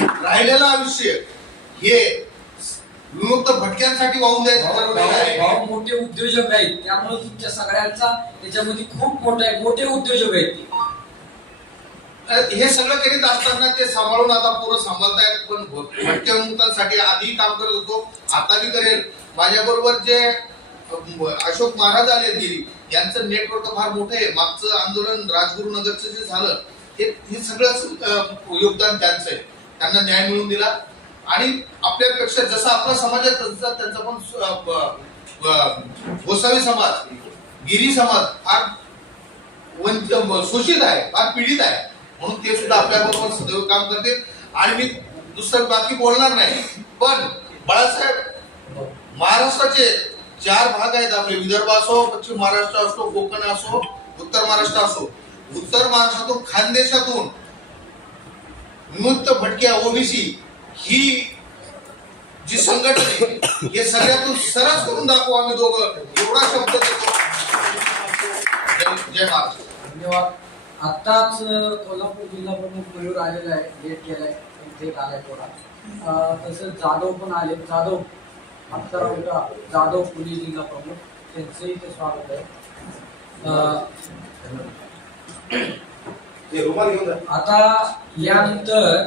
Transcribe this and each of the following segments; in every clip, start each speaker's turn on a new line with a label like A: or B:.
A: राहिलेलं आयुष्य हे विमुक्त भटक्यांसाठी वाहून द्यायचं
B: मोठे उद्योजक आहेत. त्यामुळे तुमच्या सगळ्यांचा त्याच्यामध्ये खूप मोठा आहे. मोठे उद्योजक आहेत.
A: हे सगळं करीत असताना ते सांभाळून आता पोरं सांभाळतायत पण भटक्या आधी काम करत होतो आता बी करेल. माझ्या बरोबर जे अशोक महाराज आले गिरी यांचं नेटवर्क फार मोठं आहे. मागचं आंदोलन राजगुरुनगरचं जे झालं हे हे सगळंच अं, योगदान त्यांचं आहे. त्यांना न्याय मिळवून दिला. आणि आपल्यापेक्षा जसा आपला समाज आहे तसा त्यांचा पण गोसावी समाज गिरी समाज फार वंच- शोषित आहे फार पीडित आहे. म्हणून ते सुद्धा आपल्याबरोबर सदैव काम करते. आणि मी दुसरं बाकी बोलणार नाही पण बाळासाहेब महाराष्ट्राचे चार भाग आहेत आपले. विदर्भ असो पश्चिम महाराष्ट्र असो कोकण असो उत्तर महाराष्ट्र असो. उत्तर महाराष्ट्रातून खानदेशातून विमुक्त भटक्या ओबीसी ही जी संघटना आहे हे सगळ्यातून सरस करून दाखवू आम्ही दोघं. एवढा शब्द देतो. जय महाराज.
B: धन्यवाद. आत्ताच कोल्हापूर जिल्हा प्रमुख मयूर आलेला आहे लेट केलाय. इथे आलाय थोडा. तसंच जाधव पण आले. जाधव आत्ता जाधव पुणे जिल्हा प्रमुख. त्यांचंही इथे स्वागत आहे. आता यानंतर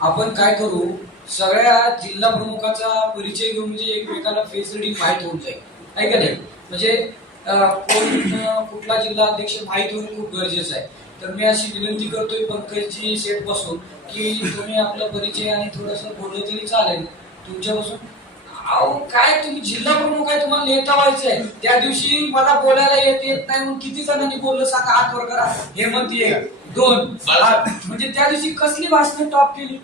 B: आपण काय करू? सगळ्या जिल्हा प्रमुखाचा परिचय घेऊन म्हणजे एकमेकाला फेस रिडिंग माहीत होऊन जाईल. आहे का नाही? म्हणजे कोण कुठला जिल्हा अध्यक्ष माहीत होणं खूप गरजेचं आहे. तर मी अशी विनंती करतोय पंकजी सेटपासून की तुम्ही आपला परिचय आणि थोडस बोललं तरी चालेल. तुमच्यापासून अहो काय तुम्ही जिल्हा प्रमुख आहे तुम्हाला नेता व्हायचंय. त्या दिवशी मला बोलायला येत येत नाही म्हणून किती जणांनी बोललं सांगा हात वर करा हेमंत एक दोन. म्हणजे त्या दिवशी कसली भाषण टॉप केली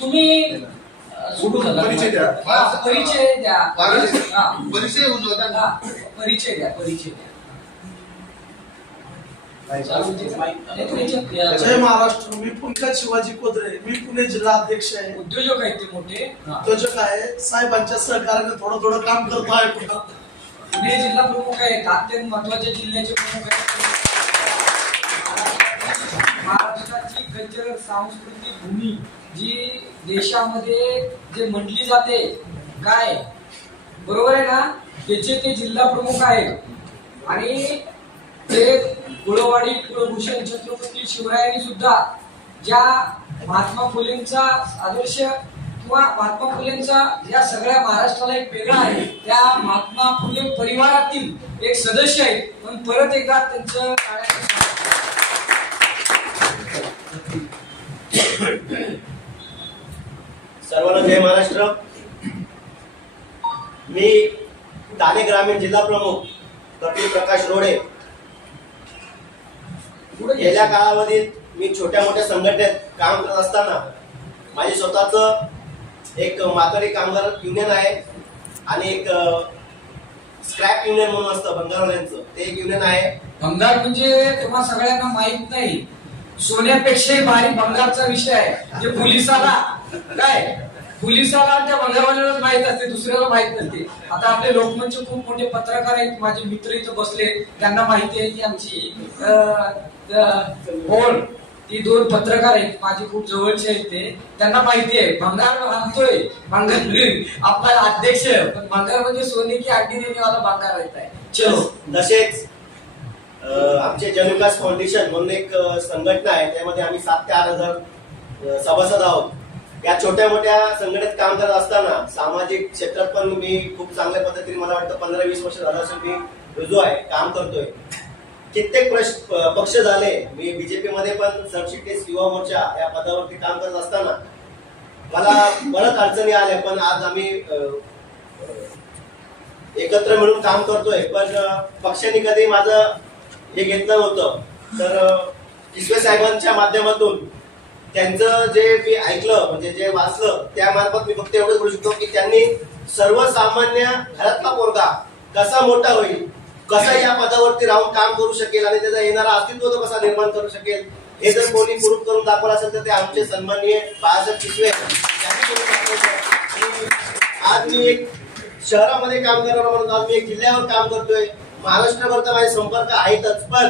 B: तुम्ही.
C: परिचय द्या.
B: परिचय द्या.
A: परिचय-
B: हा. हा, द्या परिचय द्या.
D: जय महाराष्ट्र. मी पंकज शिवाजी कोदरे. मी पुणे जिल्हा अध्यक्ष आहे.
B: उद्योजक आहेत ते मोठे. हा.
D: उद्योजक आहे. साहेबांच्या सहकार्याने थोडं थोडं काम करतो आहे
B: पुणे जिल्हा प्रमुख आहेत. अत्यंत महत्त्वाच्या जिल्ह्याचे प्रमुख आहेत. कल्चरल सांस्कृतिक भूमी जी देशामध्ये जे म्हटली जाते काय? बरोबर आहे ना? त्याचे ते जिल्हा प्रमुख आहेत. आणि ते कुळवाडी कुळभूषण छत्रपती शिवरायांनी सुद्धा ज्या महात्मा फुलेंचा आदर्श किंवा महात्मा फुलेंचा या सगळ्या महाराष्ट्राला एक वेगळा आहे त्या महात्मा फुले परिवारातील एक सदस्य आहेत. पण परत एकदा त्यांचं टाळ्यांचं स्वागत.
C: सर्वांना जय महाराष्ट्र. मी ठाणे ग्रामीण जिल्हा प्रमुख कपिल प्रकाश रोडे. गेल्या. कालावधीत मी छोट्या मोठ्या संघटनेत काम करत असताना माझे स्वतःच एक माथाडी कामगार युनियन आहे आणि एक स्क्रॅप युनियन म्हणून असतं बंगारवाल्यांचं. ते एक युनियन आहे.
B: भंगार म्हणजे तुम्हा सगळ्यांना माहीत नाही. सोन्यापेक्षाही भारी भंगारचा विषय आहे. जे पोलिसाला काय? पोलिसाला त्या भंगारवाल्यालाच माहीत असते दुसऱ्याला माहीत नसते. आता आपले लोकमंच खूप मोठे पत्रकार आहेत माझे मित्र इथं बसले त्यांना माहिती आहे की आमची बोल ती दोन पत्रकार आहेत माझे खूप जवळचे आहेत ते. त्यांना माहिती आहे भंगार आणतोय भंगार आपला अध्यक्ष पण भंगार म्हणजे सोने की अड्डी देणेवाला भंगार येत आहे चलो.
C: तसेच आमचे जनविकास फाउंडेशन म्हणून एक संघटना आहे. त्यामध्ये आम्ही सात ते आठ हजार सभासद आहोत. या छोट्या मोठ्या संघटनेत काम करत असताना सामाजिक क्षेत्रात पण मी खूप चांगल्या पद्धतीने मला वाटतं पंधरा वीस वर्ष झालं असून मी रुजू आहे काम करतोय. कित्येक पक्ष झाले. मी बीजेपी मध्ये पण सरचिटणीस युवा मोर्चा या पदावरती काम करत असताना मला बऱ्याच अडचणी आल्या पण आज आम्ही एकत्र मिळून काम करतोय. पण पक्षाने कधी माझं हे घेतलं नव्हतं तर किसवे साहेबांच्या माध्यमातून त्यांचं जे मी ऐकलं म्हणजे जे वाचलं त्यामार्फत मी फक्त एवढंच बोलू शकतो की त्यांनी सर्वसामान्य घरातला पोरगा कसा मोठा होईल कसा या पदावरती राहून काम करू शकेल आणि त्याचा येणारा अस्तित्व तो कसा निर्माण करू शकेल हे जर कोणी प्रूफ करून दाखवलं असेल तर ते आमचे सन्माननीय बाळासाहेब किसवे आज मी एक शहरामध्ये काम करणार म्हणून आज मी एक जिल्ह्यावर काम करतोय. महाराष्ट्रभर तर माझे संपर्क आहेतच पण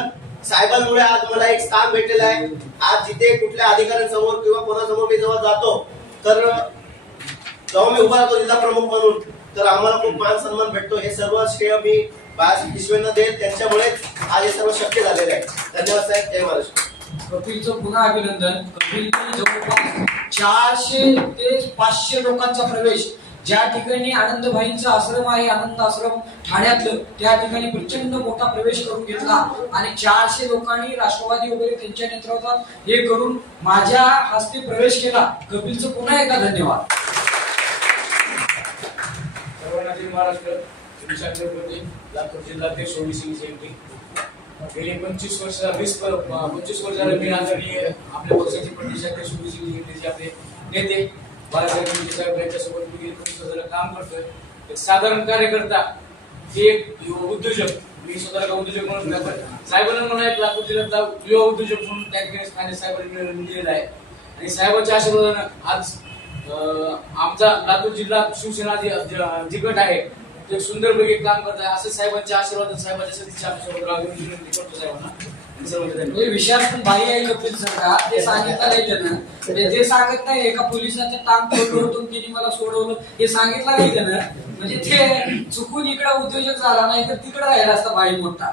C: साहेबांमुळे आज मला एक स्थान भेटलेलं आहे. आज जिथे कुठल्या अधिकाऱ्यांसमोर किंवा कोणासमोर मी जेव्हा जातो तर जेव्हा मी उभा राहतो जिल्हा प्रमुख म्हणून तर आम्हाला खूप मान सन्मान भेटतो. हे सर्व श्रेय मी बाळासाहेब पिशवेंना देत त्यांच्यामुळेच आज हे सर्व शक्य झालेलं आहे. धन्यवाद साहेब. जय महाराष्ट्र.
B: कपिलचं पुन्हा अभिनंदन. कपिलने जवळपास चारशे ते पाचशे लोकांचा प्रवेश ज्या ठिकाणी आनंदभाईंचा आश्रम आहे आनंद आश्रम ठाण्यातलं त्या ठिकाणी प्रचंड मोठा प्रवेश करून घेतला. आणि चारशे लोकांनी राष्ट्रवादी वगैरे त्यांच्या नेतृत्वात हे करून माझ्या हस्ते प्रवेश केला. कपिलचं पुन्हा एकदा धन्यवाद.
E: महाराष्ट्र. विशाल गणपती लातूर जयंती. गेली पंचवीस वर्ष वीस पंचवीस वर्ष मी आदरणीय आपल्या पक्षाचे प्रदेशाध्यक्ष ओबीसी जयंतीचे आपले नेते साहेब यांच्यासोबत मी स्वतःला काम करतोय एक साधारण कार्यकर्ता हे एक युवा उद्योजक मी स्वतःला उद्योजक म्हणून साहेबांना म्हणून एक लातूर जिल्ह्याचा युवा उद्योजक म्हणून त्या ठिकाणी स्थानिक साहेबांनी दिलेला आहे. आणि साहेबांच्या आशीर्वादानं आज आमचा लातूर जिल्हा शिवसेना जे गट आहे ते सुंदरपैकी काम करत आहे असं साहेबांच्या आशीर्वाद साहेबांच्या सदिच्छा आम्ही विनंती करतो साहेबांना
B: म्हणजे विशाल पण भाई आहे कपिल सरकार ते सांगितलं नाही त्यानं. म्हणजे ते सांगत नाही एका पोलिसाचं टांग तोडलं तिने मला सोडवलं. हे सांगितलं नाही त्यानं. म्हणजे ते चुकून इकडे उद्योजक झाला नाही तर तिकडे राहिला असता भाई मोठा.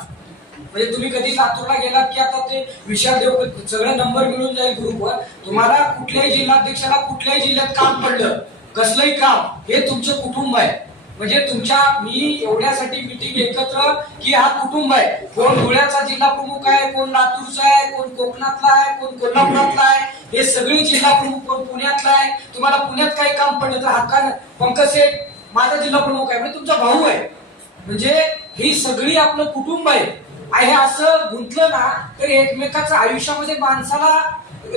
B: म्हणजे तुम्ही कधी लातूरला गेलात की आता ते विशाल देव सगळे नंबर मिळून जाईल ग्रुपवर. तुम्हाला कुठल्याही जिल्हाध्यक्षाला कुठल्याही जिल्ह्यात काम पडलं. कसलंही काम. हे तुमचं कुटुंब आहे. म्हणजे तुमच्या मी एवढ्यासाठी मिटिंग एकत्र की हा कुटुंब आहे. कोण धुळ्याचा जिल्हा प्रमुख आहे कोण लातूरचा आहे कोण कोकणातला आहे कोण कोल्हापुरातला आहे हे सगळे जिल्हा प्रमुख कोण पुण्यातला आहे. तुम्हाला पुण्यात काही काम पडलं तर हक्का पंकज सेठ माझा जिल्हा प्रमुख आहे म्हणजे तुमचा भाऊ आहे. म्हणजे ही सगळी आपलं कुटुंब आहे. आणि हे असं गुंतलं ना तर एकमेकाच्या आयुष्यामध्ये माणसाला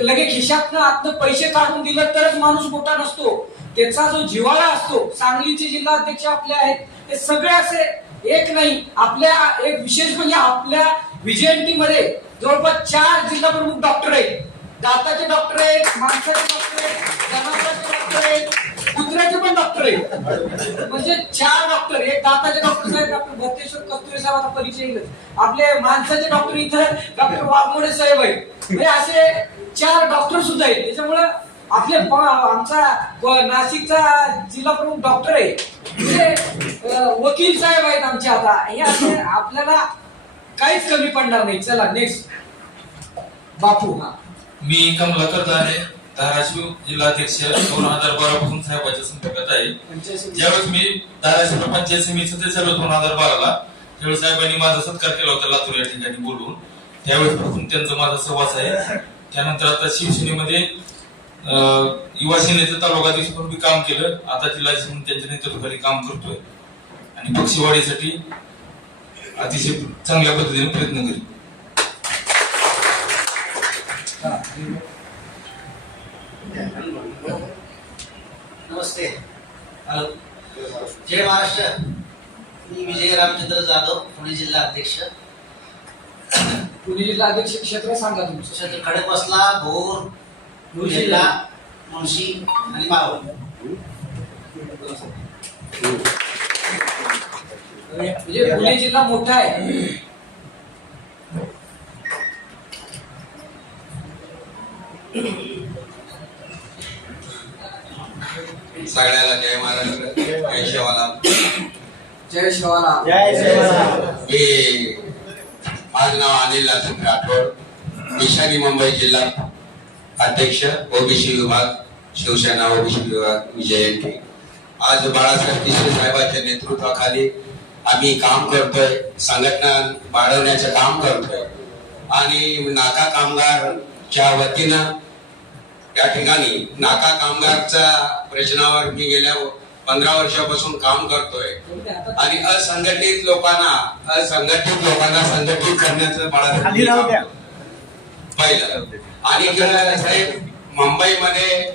B: लगे खिशातनं आतनं पैसे काढून दिलं तरच माणूस मोठा नसतो. त्याचा जो जिव्हाळा असतो सांगलीचे जिल्हा अध्यक्ष आपले आहेत ते सगळे असे एक नाही. आपल्या एक विशेष म्हणजे आपल्या विजयंती मध्ये जवळपास चार जिल्हा प्रमुख डॉक्टर आहेत. दाताचे डॉक्टर आहेत माणसाचे डॉक्टर आहेत जनावरांचे डॉक्टर आहेत कुत्र्याचे पण डॉक्टर आहेत. म्हणजे चार डॉक्टर एक दाताचे डॉक्टर साहेब डॉक्टर भत्तेश्वर कस्तुरे साहेबांचा परिचय आपले माणसाचे डॉक्टर इथं डॉक्टर वाघमोडे साहेब आहेत. म्हणजे असे चार डॉक्टर सुद्धा आहेत. त्याच्यामुळं आपले आमचा नाशिकचा जिल्हा प्रमुख डॉक्टर आहे. म्हणजे वकील साहेब आहेत आमचे आता. हे असे आपल्याला काहीच कमी पडणार नाही. चला नेक्स्ट बापू. हा
F: मी कमलाकर दाने धाराशिव जिल्हाध्यक्ष दोन हजार बारा पासून साहेबांच्या संपर्कात आहे. ज्यावेळेस मी धाराशिव पंचायत समिती सदस्य झालो दोन हजार बाराला त्यावेळेस साहेबांनी माझा सत्कार केला होता लातूर या ठिकाणी बोलवून त्यावेळेस पासून त्यांचा माझा सहवास आहे. त्यानंतर आता शिवसेनेमध्ये युवा सेनेचं तालुकाध्यक्ष म्हणून मी काम केलं. आता जिल्हाध्यक्ष म्हणून त्यांच्या नेतृत्वाखाली काम करतोय. आणि पक्षवाढीसाठी अतिशय चांगल्या पद्धतीने प्रयत्न करीत.
G: नमस्ते. हॅलो जय महाराष्ट्र. मी विजय रामचंद्र जाधव पुणे जिल्हा अध्यक्ष.
B: पुणे जिल्हा अध्यक्ष क्षेत्र सांगा तुमचं.
G: क्षेत्र खडकवासला भोर जिल्हा मुळशी आणि मावळ
B: म्हणजे पुणे जिल्हा मोठा आहे
H: सगळ्याला जय महाराष्ट्र जय शिवाला
B: जय शिवाला
C: जय
H: मी माझं नाव अनिल राठोड ईशान्य मुंबई जिल्हा अध्यक्ष ओबीसी विभाग शिवसेना ओबीसी विभाग जयंती आज बाळासाहेब तिसरे साहेबांच्या नेतृत्वाखाली आम्ही काम करतोय संघटना वाढवण्याचं काम करतोय. आणि नाका कामगारच्या वतीनं या ठिकाणी नाका कामगारच्या प्रश्नावर मी गेल्या पंधरा वर्षापासून काम करतोय. आणि असंघटित लोकांना असंघटित लोकांना संघटित करण्याचं. बाळासाहेब पहिलं. आणि साहेब मुंबईमध्ये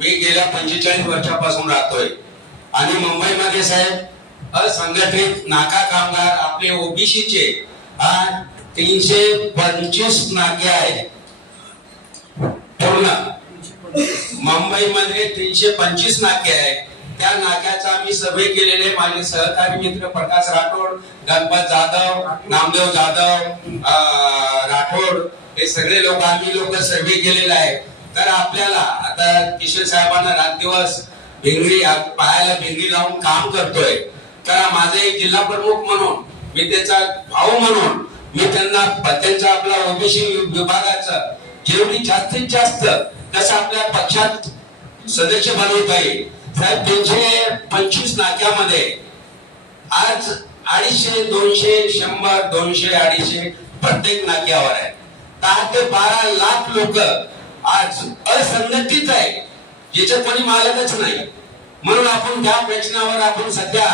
H: मी गेल्या पंचेचाळीस वर्षापासून राहतोय. आणि मुंबईमध्ये साहेब असंघटित नाका कामगार आपले ओबीसीचे हा तीनशे पंचवीस नाके आहेत. पूर्ण. मुंबईमध्ये तीनशे पंचवीस नाके आहेत. त्या नाक्याचा आम्ही सभे केलेले माझे सहकारी मित्र प्रकाश राठोड गणपत जाधव नामदेव जाधव राठोड हे सगळे लोक आम्ही लोक सर्वे केलेला आहे. तर आपल्याला आता किशोर साहेबांना रात दिवस भिंगरी पायाला भिंगरी लावून काम करतोय. तर माझे एक जिल्हा प्रमुख म्हणून मी त्याचा भाऊ म्हणून मी त्यांना त्यांच्या आपल्या ओबीसी विभागाचा जेवढी जास्तीत जास्त तसं आपल्या पक्षात सदस्य बनवता येईल साहेब तीनशे पंचवीस नाक्यामध्ये. आज अडीचशे दोनशे शंभर दोनशे अडीचशे प्रत्येक नाक्यावर आहे. दहा ते बारा लाख लोक आज असंघटित आहे. याच्यात कोणी मालकच नाही. म्हणून आपण त्या प्रश्नावर आपण सध्या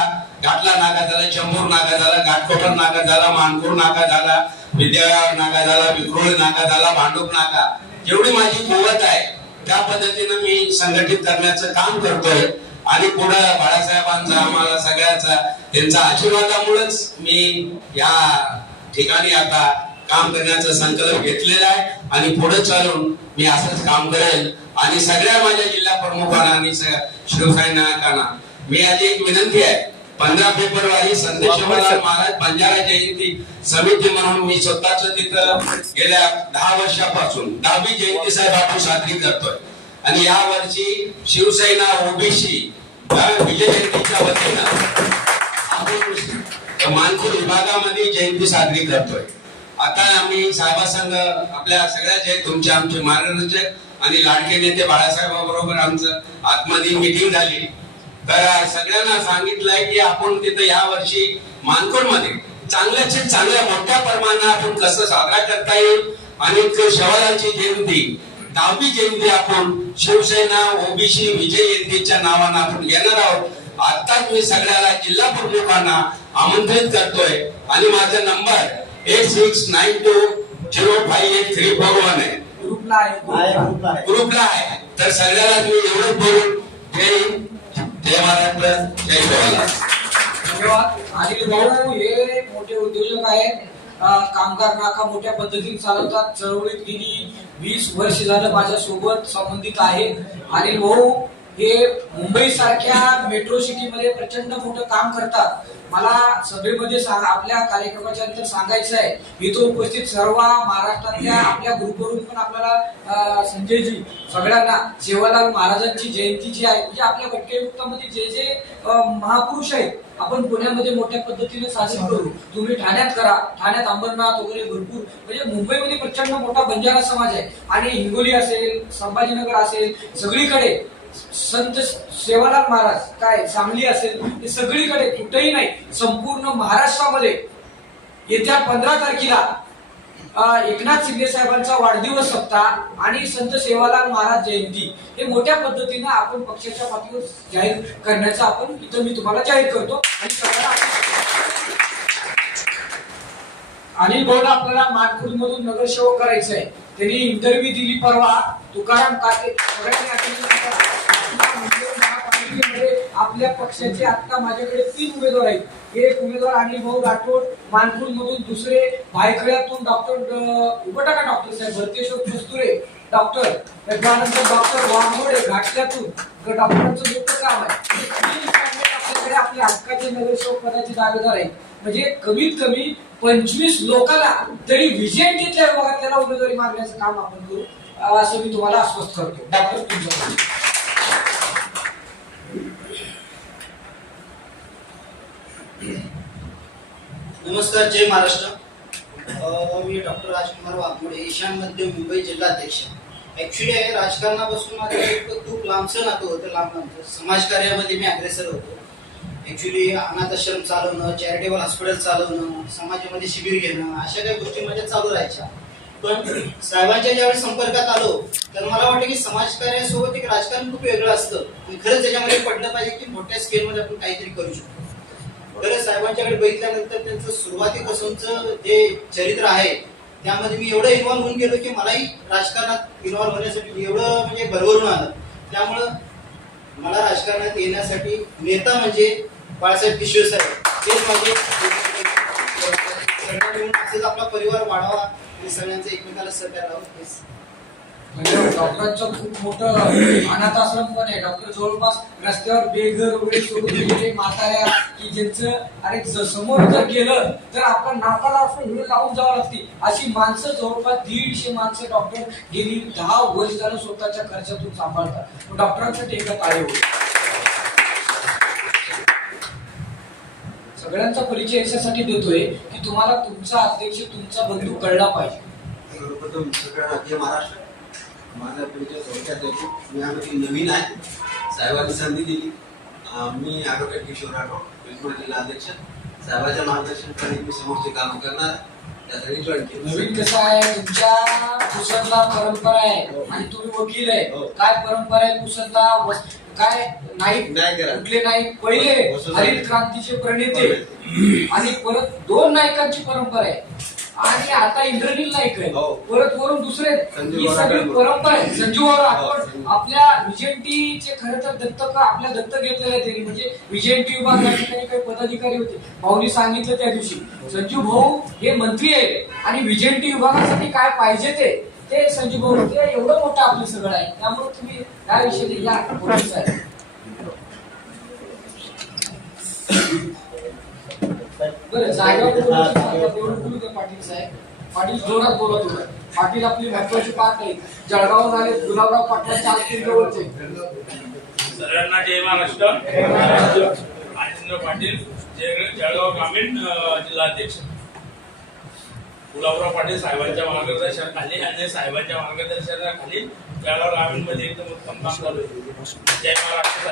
H: घाटला नाका झाला चंबूर नाका झाला घाटकोपर नाका झाला मानपूर नाका झाला विद्याविहार नाका झाला विक्रोळी नाका झाला भांडूप नाका. जेवढी माझी कुवत आहे. त्या पद्धतीनं मी संघटित करण्याचं काम करतोय. आणि पुढे बाळासाहेबांचा आम्हाला सगळ्याचा त्यांचा आशीर्वादामुळेच मी या ठिकाणी आता काम करण्याचा संकल्प घेतलेला आहे. आणि पुढे चालून मी असंच काम करेल. आणि सगळ्या माझ्या जिल्हा प्रमुखांना आणि स- नायकांना मी आज एक विनंती आहे. पंधरा फेब्रुवारी संत शिवराज महाराज बंजारा जयंती समिती म्हणून मी स्वतःच तिथं गेल्या दहा वर्षापासून दहावी जयंती साहेब आपण साजरी करतोय. आणि या वर्षी शिवसेना ओबीसी विजय जयंतीच्या वतीनं आपण मानपूर विभागामध्ये जयंती साजरी करतोय. आता आम्ही साहेबासंघ आपल्या सगळ्या जे तुमचे आमचे मार्गदर्शक आणि लाडके नेते बाळासाहेबाबरोबर आमचं आतमध्ये मिटिंग झाली. तर सगळ्यांना सांगितलंय की आपण तिथं या वर्षी मानकोडमध्ये चांगल्याचे चांगल्या मोठ्या प्रमाणात आपण कसं साजरा करता येईल आणि शवालाची जयंती दहावी जयंती आपण शिवसेना ओबीसी विजय जयंतीच्या नावानं आपण घेणार आहोत. आताच मी सगळ्याला जिल्हा प्रमुखांना आमंत्रित करतोय. आणि माझा number eight six nine two zero five eight three four one आहे.
B: ग्रुपला आहे.
C: आहे, ग्रुपला आहे.
H: ग्रुपला आहे. तर सगळ्याला मी एवढं बोलून
B: अनिल भाऊ हे मोठे उद्योजक आहेत कामगार नाका मोठ्या पद्धतीने चालवतात चळवळीत गेली वीस वर्ष झालं माझ्या सोबत संबंधित आहे अनिल भाऊ हे मुंबई सारख्या मेट्रो सिटी मध्ये प्रचंड मोठं काम करतात. मला सभेमध्ये आपल्या कार्यक्रमाच्या नंतर सांगायचं आहे इथं उपस्थित सर्व महाराष्ट्रातल्या आपल्या ग्रुपवरून पण आपल्याला संजयजी सगळ्यांना सेवालाल महाराजांची जयंती जी आहे म्हणजे आपल्या भटकेयुक्तामध्ये जे जे महापुरुष आहेत आपण पुण्यामध्ये मोठ्या पद्धतीने साजरी करू. तुम्ही ठाण्यात करा ठाण्यात अंबरनाथ वगैरे भरपूर म्हणजे मुंबईमध्ये प्रचंड मोठा बंजारा समाज आहे. आणि हिंगोली असेल संभाजीनगर असेल सगळीकडे संत सेवालाल महाराज काय सांगली असेल हे सगळीकडे कुठेही नाही संपूर्ण महाराष्ट्रामध्ये. येत्या पंधरा तारखेला एकनाथ शिंदे साहेबांचा वाढदिवस सप्ताह आणि संत सेवालाल महाराज जयंती हे मोठ्या पद्धतीनं आपण पक्षाच्या पातळीवर जाहीर करण्याचा आपण इथं मी तुम्हाला जाहीर करतो. आणि सगळ्यांना अनिल भाऊला आपल्याला नागपूर मधून नगरसेवक करायचं आहे त्यांनी इंटरव्ह्यू दिली परवा. तुकाराम काटे सगळ्यांनी. मुंबई महापालिकेमध्ये आपल्या पक्षाचे आता माझ्याकडे तीन उमेदवार आहेत. एक उमेदवार अनिल भाऊ राठोड मानपूर मधून दुसरे भायखळ्यातून डॉक्टर उपटाका डॉक्टर साहेब भरतेश्वर कस्तुरे डॉक्टर त्यानंतर डॉक्टर वाघमोडे घाटल्यातून डॉक्टरांचं मोठं काम आहे. आपल्याकडे आपल्या हक्काचे नगरसेवक पदाचे दावेदार आहेत. म्हणजे कमीत कमी पंचवीस लोकांना तरी विजय घेतल्या विभागात त्याला उमेदवारी मागण्याचं काम आपण करू. असं मी तुम्हाला आश्वस्त करतो. डॉक्टर तुमचं
I: नमस्कार जय महाराष्ट्र. मी डॉक्टर राजकुमार वाघमोडे ईशान मध्य मुंबई जिल्हाध्यक्ष ऍक्च्युली राजकारणापासून माझं एक खूप लांबचं नातं होतं लांब लांबचं. समाजकार्यामध्ये मी अग्रेसर होतो. ॲक्च्युली अनाथ आश्रम चालवणं चॅरिटेबल हॉस्पिटल चालवणं समाजामध्ये शिबिर घेणं अशा काही गोष्टी माझ्या चालू राहायच्या. पण साहेबांच्या ज्यावेळी संपर्कात आलो तर मला वाटतं की समाजकार्यासोबत एक राजकारण खूप वेगळं असतं. आणि खरंच त्याच्यामध्ये पडलं पाहिजे की मोठ्या स्केलमध्ये आपण काहीतरी करू शकतो. तर साहेबांच्याकडे बघितल्यानंतर त्यांचं सुरुवातीपासूनचं जे चरित्र आहे त्यामध्ये मी एवढं इन्व्हॉल्व होऊन गेलो की मलाही राजकारणात इन्व्हॉल्व्ह होण्यासाठी एवढं म्हणजे भरभरून आलं त्यामुळं मला राजकारणात येण्यासाठी नेता म्हणजे बाळासाहेब पिशवे साहेब तेच माझे सगळ्यांनी मिळून असेच आपला परिवार वाढावा आणि सगळ्यांचं एकमेकाला सहकार्य लावून
B: म्हणजे डॉक्टरांचं खूप मोठं अनाथ आश्रम पण आहे. डॉक्टर जवळपास रस्त्यावर बेघर वगैरे सोडून गेलेले म्हाताऱ्या की ज्यांचं अरे समोर जर गेलं तर आपण नाकाला असं हिरो लावून जावं लागते. अशी माणसं जवळपास दीडशे माणसं डॉक्टर गेली दहा वर्ष झालं स्वतःच्या खर्चातून सांभाळतात. डॉक्टरांचं एका ताळे होईल सगळ्यांचा परिचय याच्यासाठी देतोय की तुम्हाला तुमचा अध्यक्ष तुमचा बंधू कळला पाहिजे
J: सर्वप्रथम सगळ्या राज्य महाराष्ट्र माझा परिचय थोडक्यात देतो मी यामध्ये नवीन आहे. साहेबांनी संधी दिली. मी ॲडव्होकेट किशोर राठोड बिलकुल जिल्हा अध्यक्ष. साहेबांच्या मार्गदर्शनाखाली मी समोरचे काम करणार आहे.
B: नवीन कसं आहे? तुमच्या पुसदला परंपरा आहे आणि तुम्ही वकील आहे.
J: हो.
B: काय परंपरा आहे? पुसदला काय नाईक. कुठले नाईक पहिले. हरित क्रांतीचे प्रणेते. आणि परत दोन नायकांची परंपरा आहे. आणि आता इंद्रनील नाईक आहे.
J: हो.
B: परत वरून दुसरे ही सगळी. परंपरा आहे. संजीव
J: हो,
B: आपण
J: संजीव.
B: आपल्या विजेंटीचे खरं तर दत्तक आपल्या दत्तक घेतलेले आहे त्यांनी. म्हणजे विजेंटी विभागाच्या ठिकाणी काही पदाधिकारी होते. भाऊनी सांगितलं त्या दिवशी. संजीव भाऊ हे मंत्री आहे आणि विजेंटी विभागासाठी काय पाहिजे ते ते संजीव भाऊ होते. एवढं मोठं आपलं सगळं आहे. त्यामुळे तुम्ही या विषयी या बोलू साहेब. बरं जागा पाटील साहेब. पाटील जोरात बोलत होता. पाटील आपली महत्वाची पाठ आहे जळगाव झाले गुलाबराव पाटील चार तीन जवळचे
K: सगळ्यांना जय महाराष्ट्र. राजेंद्र पाटील जळगाव ग्रामीण जिल्हाध्यक्ष. गुलाबराव पाटील साहेबांच्या मार्गदर्शनाखाली आणि साहेबांच्या मार्गदर्शनाखाली जळगाव ग्रामीणमध्ये एकदम उत्तम काम चालू आहे. जय महाराष्ट्र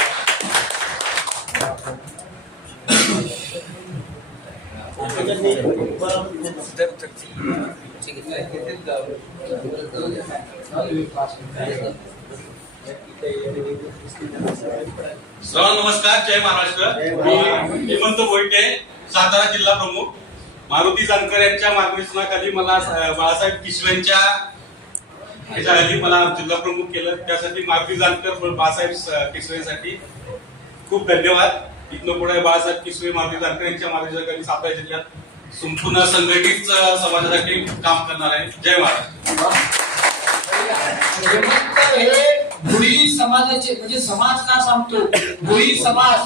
L: सर्वांना नमस्कार जय महाराष्ट्र. मी हेमंत बोईटे सातारा जिल्हा प्रमुख. मारुती जानकर यांच्या मार्गदर्शनाखाली मला बाळासाहेब किशव्यांच्या ह्याच्याखाली मला जिल्हा प्रमुख केलं. त्यासाठी मारुती जानकर बाळासाहेब किशव्यांसाठी खूप धन्यवाद. इथनं पुढे बाळासाहेब किसवे मारुती जानकर यांच्या मार्गदर्शनाखाली सातारा जिल्ह्यात संपूर्ण संघटित समाजासाठी काम करणार आहे. जय
B: महाराज. समाजाचे म्हणजे समाज का सांगतो? भुई समाज.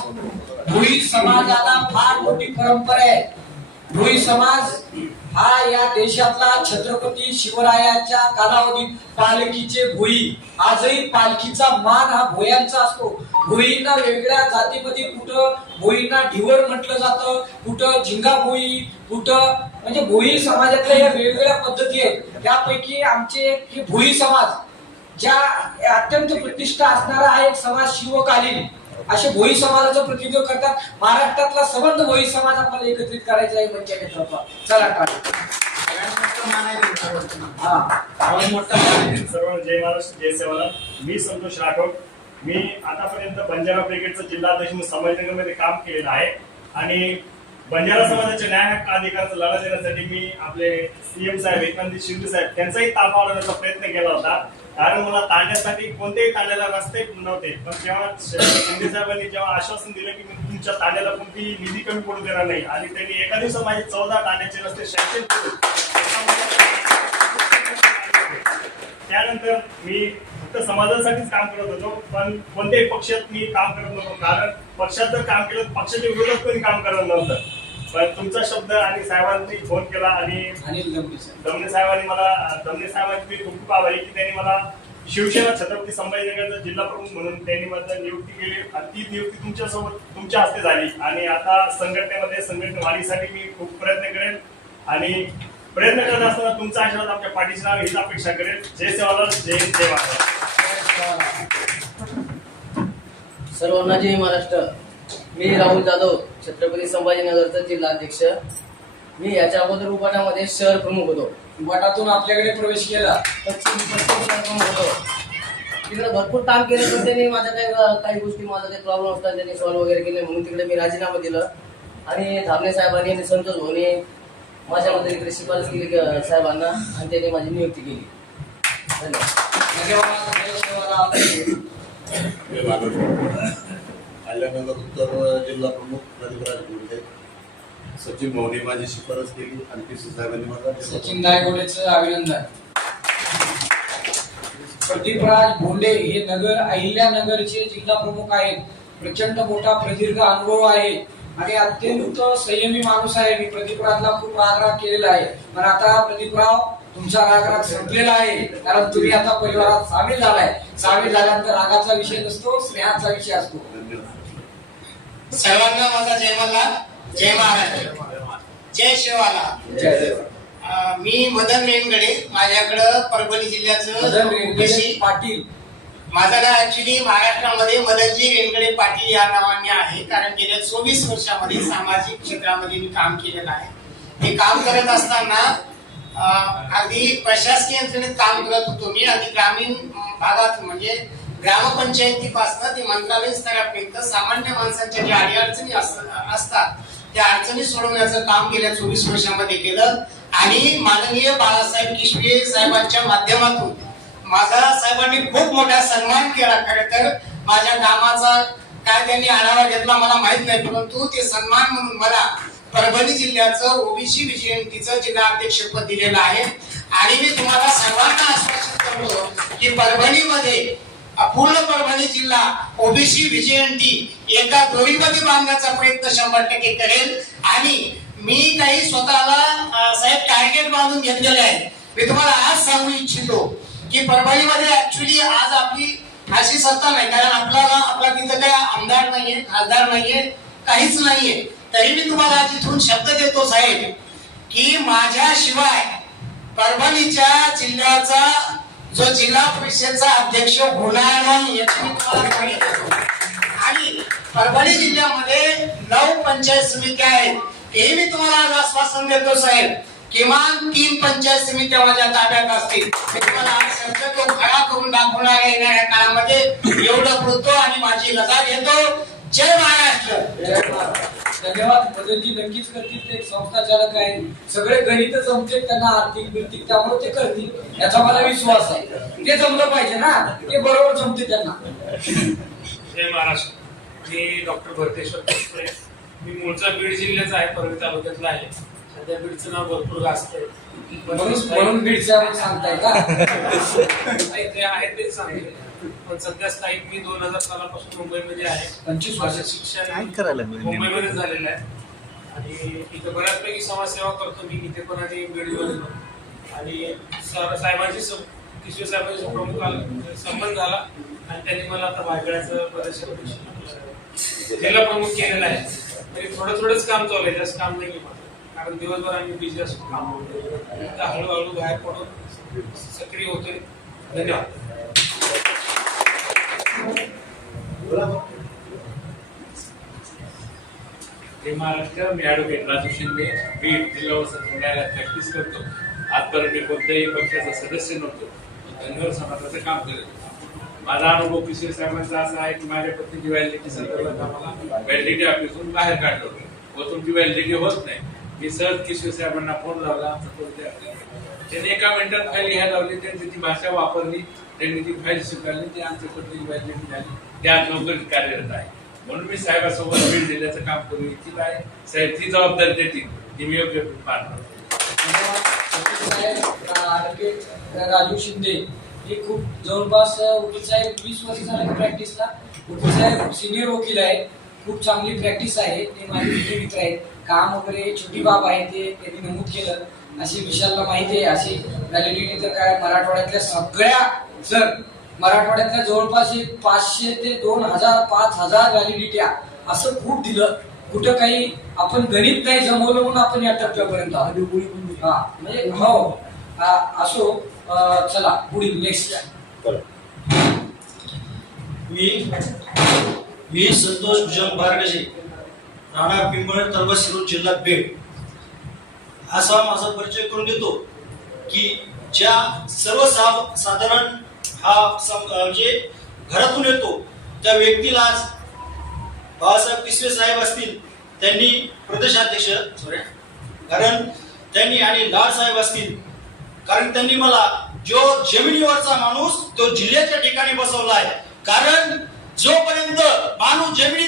B: भुई समाजाला फार मोठी परंपरा आहे. भुई समाज हा या देशातला छत्रपती शिवरायाच्या कालावधीत पालखीचे भोई. आजही पालखीचा मान हा भोयांचा असतो. भोईंना वेगळ्या जातीमध्ये कुठं भोईंना ढिवर म्हटलं जातं कुठं झिंगा भोई कुठं म्हणजे भोई समाजातल्या या वेगवेगळ्या पद्धती आहेत. त्यापैकी आमचे हे भोई समाज ज्या अत्यंत प्रतिष्ठा असणारा हा एक समाज शिवकालीन. असे भोई समाजाचं प्रतिनिधित्व करतात. महाराष्ट्रातला सबंध भोई समाज आपल्याला एकत्रित करायचा आहे म्हणजे नेतृत्वात चला टाळी. हा.
M: सर्व जय महाराष्ट्र जय सेवाला मी संतोष राठोड. मी आतापर्यंत बंजारा ब्रिगेडचं जिल्हाध्यक्ष म्हणून संभाजीनगरमध्ये काम केलेलं आहे. आणि बंजारा समाजाच्या न्याय हक्क अधिकाराचा लढा देण्यासाठी मी आपले सीएम साहेब एकनाथ शिंदे साहेब त्यांचाही ताफा वाढवण्याचा प्रयत्न केला होता. कारण मला तांड्यासाठी कोणत्याही तांड्याला रस्ते नव्हते. पण जेव्हा शिंदे साहेबांनी जेव्हा आश्वासन दिलं की मी तुमच्या तांड्याला कोणतीही निधी कमी पडू देणार नाही आणि त्यांनी एका दिवसात माझे चौदा तांड्याचे रस्ते सँक्शन केले. त्यानंतर मी फक्त समाजासाठीच काम करत होतो. पण कोणत्याही पक्षात मी काम करत नव्हतो. कारण पक्षात जर काम केलं तर पक्षाच्या विरोधात कोणी काम करत नव्हतं. पण तुमचा शब्द आणि साहेबांनी फोन केला आणि. दमणे साहेबांनी मला दमणे साहेबांची मी खूप खूप आभारी की त्यांनी मला शिवसेना छत्रपती संभाजीनगरचा जिल्हा प्रमुख म्हणून त्यांनी मला नियुक्ती केली. आणि ती नियुक्ती तुमच्यासोबत तुमच्या हस्ते झाली. आणि आता संघटनेमध्ये संघटना वाढीसाठी मी खूप प्रयत्न करेन. आणि प्रयत्न करत असताना तुमचा आशीर्वाद आमच्या पाठीशी राहावा हीच अपेक्षा करेन. जय सेवालाल जय हिंद, जय महाराष्ट्र
N: सर्वांना जय महाराष्ट्र. मी राहुल जाधव छत्रपती संभाजीनगरचा जिल्हाध्यक्ष. मी याच्या अगोदर उपाटामध्ये शहर प्रमुख होतो.
B: गटातून आपल्याकडे प्रवेश केला.
N: पश्चिम पश्चिम शहर प्रमुख होतो. तिकडे भरपूर काम केलं पण त्यांनी माझ्या काही काही गोष्टी माझा काही प्रॉब्लेम असतात त्यांनी सॉल्व्ह वगैरे केले म्हणून तिकडे मी राजीनामा दिलं. आणि धामणे साहेबांनी संतोष भाऊनी माझ्यामध्ये इकडे शिफारस केली साहेबांना आणि त्यांनी माझी नियुक्ती केली.
O: अहिल्यानगर उत्तर जिल्हा प्रमुख प्रदीपराज गुडगे सचिन भाऊने माझी शिफारस केली. आणि पी सी साहेबांनी माझा
B: सचिन नायगोडेचं अभिनंदन. प्रदीपराज भोंडे हे नगर अहिल्यानगरचे जिल्हा प्रमुख आहेत. प्रचंड मोठा प्रदीर्घ अनुभव आहे. आणि अत्यंत संयमी माणूस आहे. मी प्रदीपराजला खूप रागराग केलेला आहे. पण आता प्रदीपराव तुमचा रागराग संपलेला आहे. कारण तुम्ही आता परिवारात सामील झालाय. सामील झाल्यानंतर रागाचा विषय नसतो स्नेहाचा विषय असतो.
G: सर्वांना माझा जय मल्हार जय महाराष्ट्र जय शिवाला. मी मदन रेनगडे. माझ्याकडं परभणी जिल्ह्याचं
B: पाटील.
G: माझं नाव ऍक्च्युली महाराष्ट्रामध्ये मदनजी रेनगडे पाटील या नावाने आहे. कारण गेल्या चोवीस वर्षामध्ये सामाजिक क्षेत्रामध्ये मी काम केलेलं आहे. हे काम करत असताना अगदी प्रशासकीय यंत्रणेत काम करत होतो मी. अगदी ग्रामीण भागात म्हणजे ग्रामपंचायतीपासून ते मंत्रालय स्तरापर्यंत सामान्य माणसांच्या ज्या अडीअडचणी असतात त्या अडचणी सोडवण्याचं काम गेल्या चोवीस वर्षामध्ये केलं. आणि माननीय बाळासाहेब किशवे साहेबांच्या माध्यमातून माझा साहेबांनी खूप मोठा सन्मान केला खरं तर. माझ्या कामाचा काय त्यांनी आढावा घेतला मला माहीत नाही परंतु ते सन्मान म्हणून मला परभणी जिल्ह्याचं ओबीसी विजयंतीचं जिल्हा अध्यक्षपद दिलेलं आहे. आणि मी तुम्हाला सर्वांना आश्वासित करतो की परभणीमध्ये पूर्ण परभणी जिल्हा ओबीसी विजयंती एका दोरीमध्ये बांधण्याचा प्रयत्न शंभर टक्के करेल. आणि मी काही स्वतःला साहेब टार्गेट बांधून घेतलेले आहे मी तुम्हाला आज सांगू इच्छितो की परभणीमध्ये ऍक्च्युली आज आपली अशी सत्ता नाही कारण आपल्याला आपला तिथं काही आमदार नाहीये खासदार नाहीये काहीच नाहीये. तरी मी तुम्हाला तिथून शब्द देतो साहेब की माझ्याशिवाय परभणीच्या जिल्ह्याचा जो जिल्हा परिषदचा अध्यक्ष होणार नाही आणि परभणी जिल्ह्यामध्ये नऊ पंचायत समित्या आहेत हे मी तुम्हाला आज आश्वासन देतो साहेब. किमान तीन पंचायत समित्या माझ्या ताब्यात असतील मी तुम्हाला शब्द खरा करून दाखवणार आहे येणाऱ्या काळामध्ये. एवढं बोलतो आणि माझी रजा घेतो. जय महाराष्ट्र.
B: धन्यवाद. मदतजी नक्कीच करतील ते. एक संस्था चालक आहे. सगळे गणित जमते त्यांना आर्थिक बिर्थिक त्यामुळे ते करतील. याचा मला विश्वास आहे. ते जमलं पाहिजे ना. ते बरोबर जमते त्यांना.
K: जय महाराष्ट्र. मी डॉक्टर भरतेश्वर. मी मूळचा बीड जिल्ह्याचा आहे परभणी तालुक्यातला आहे. सध्या बीडचं नाव भरपूर गाजतंय.
B: म्हणून म्हणून बीडच्या सांगताय का?
K: नाही, ते आहे तेच सांगते पण सध्या स्थायिक मी दोन हजार सालापासून मुंबईमध्ये आहे.
B: पंचवीस
K: माझं
B: वर्ष.
K: शिक्षण मुंबईमध्ये झालेलं आहे. आणि इथं बऱ्याचपैकी समाजसेवा करतो मी. इथे पण आणि बीडमध्ये आणि साहेबांशी किशोर साहेबांशी प्रमुख आल- संबंध झाला. आणि त्यांनी मला आता भायखळ्याचं प्रदेश जिल्हा प्रमुख केलेला आहे. तरी थोडं थोडंच काम चालू आहे. जास्त काम नाही माझं. कारण दिवसभर आम्ही बिझी असतो आता हळूहळू बाहेर पडून सक्रिय होतोय. धन्यवाद.
P: हे महाराष्ट्र मी ॲडव्होकेट राजू शिंदे. मी जिल्हा वसंत न्यायालयात प्रॅक्टिस करतो. आजपर्यंत मी कोणत्याही पक्षाचा सदस्य नव्हतो. धनगर समाजाचं काम करत. माझा अनुभव किशोर साहेबांचा असा आहे की माझ्या पत्नीची व्हॅलिडिटी संदर्भात आम्हाला व्हॅलिडिटी ऑफिसून बाहेर काढलं होतं. व तुमची व्हॅलिडिटी होत नाही. मी सहज किशोर साहेबांना फोन लावला आमचा कोणते त्यांनी एका मिनिटात फाईल घ्यायला लावली त्यांनी ती भाषा वापरली त्यांनी ती फाईल स्वीकारली ती आमच्या पत्नीची झाली त्या आज कार्यरत आहे. म्हणून मी साहेबासोबत वेळ दिल्याचं काम करू इच्छित आहे. साहेब ती जबाबदारी देतील ती मी योग्य पार
B: राजू शिंदे हे खूप जवळपास वकील साहेब वीस वर्ष झाले प्रॅक्टिसला वकील साहेब सिनियर वकील आहेत खूप चांगली प्रॅक्टिस आहे. ते माझे मित्र आहेत. काम वगैरे छोटी बाब आहे ते त्यांनी नमूद केलं. अशी विशालला माहिती आहे अशी व्हॅलिडिटी तर काय मराठवाड्यातल्या सगळ्या सर मराठवाड्यातल्या जवळपास एक पाचशे ते दोन हजार पाच हजार व्हॅलिडिट्या असं खूप दिलं. कुठं काही आपण गणित नाही जमवलं म्हणून आपण या टप्प्यापर्यंत आलो. हा म्हणजे हो. आ, असो चला पुढील नेक्स्ट
Q: मी मी संतोष भुजंग बारगजे राणा पिंपळ तर्व शिरूर जिल्हा बीड असा माझा परिचय करून देतो की ज्या सर्व साधारण हा म्हणजे घरातून येतो त्या व्यक्तीला आज बाळासाहेब पिसवे साहेब असतील त्यांनी प्रदेशाध्यक्ष सॉरी कारण त्यांनी आणि लाड साहेब असतील कारण त्यांनी मला जो जमिनीवरचा माणूस तो जिल्ह्याच्या ठिकाणी बसवला आहे. कारण जोपर्यंत माणूस जमिनी